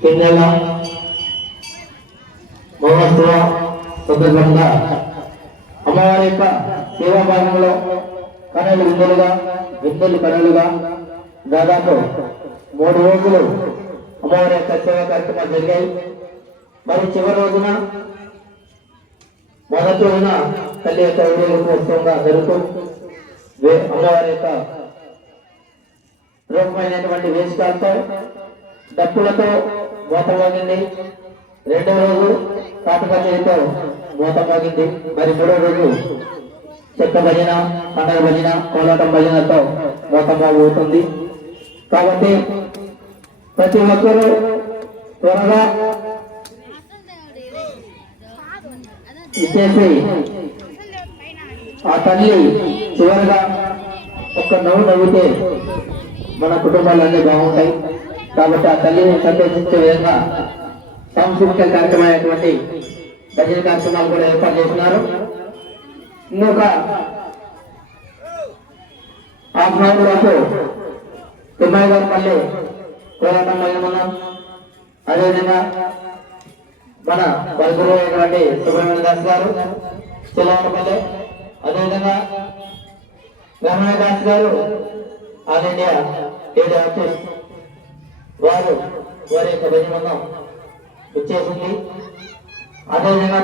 కిన్నెల మహోత్సవ సందర్భంగా అమ్మవారి యొక్క సేవా భాగంలో కనులు విందులు కనులుగా దాదాపు 3 రోజులు అమ్మవారి యొక్క సేవా కార్యక్రమాలు జరిగాయి. మరి చివరి రోజున మొదటి రోజున తల్లి యొక్క ఊరేగింపు ఉత్సవంగా జరుగుతూ అమ్మవారి యొక్క రూపమైనటువంటి వేషకాలతో డప్పులతో మోతమోగింది. రెండవ రోజు కాటుకచేరితో మోతమోగింది. మరి 3వ రోజు చెక్క భజన, పండగ భజన, కోలాటం భజనతో మోతమోగుతుంది. కాబట్టి ప్రతి ఒక్కరూ త్వరగా ఇచ్చేసి ఆ తల్లి చివరిగా ఒక్క నవ్వు నవ్వుతే మన కుటుంబాలన్నీ బాగుంటాయి. కాబట్టి ఆ తల్లిని సంతోషించే విధంగా సాంస్కృతిక కార్యక్రమమైనటువంటి భజన కార్యక్రమాలు కూడా ఏర్పాటు చేస్తున్నారు. ఇంకొక హాఫ్ అన్ అవర్ వరకు తిమ్మయ్య గారి పల్లె పోరాటం భజనం, అదేవిధంగా మన వరకులు అయినటువంటి సుబ్రహ్మణ్య దాస్ గారు చిల్లపల్లె, అదేవిధంగా రమణ దాస్ గారు ఆల్ ఇండియా ఏడు ఆర్టిస్ట్ వారి యొక్క భజనం ఇచ్చేసింది. అదేవిధంగా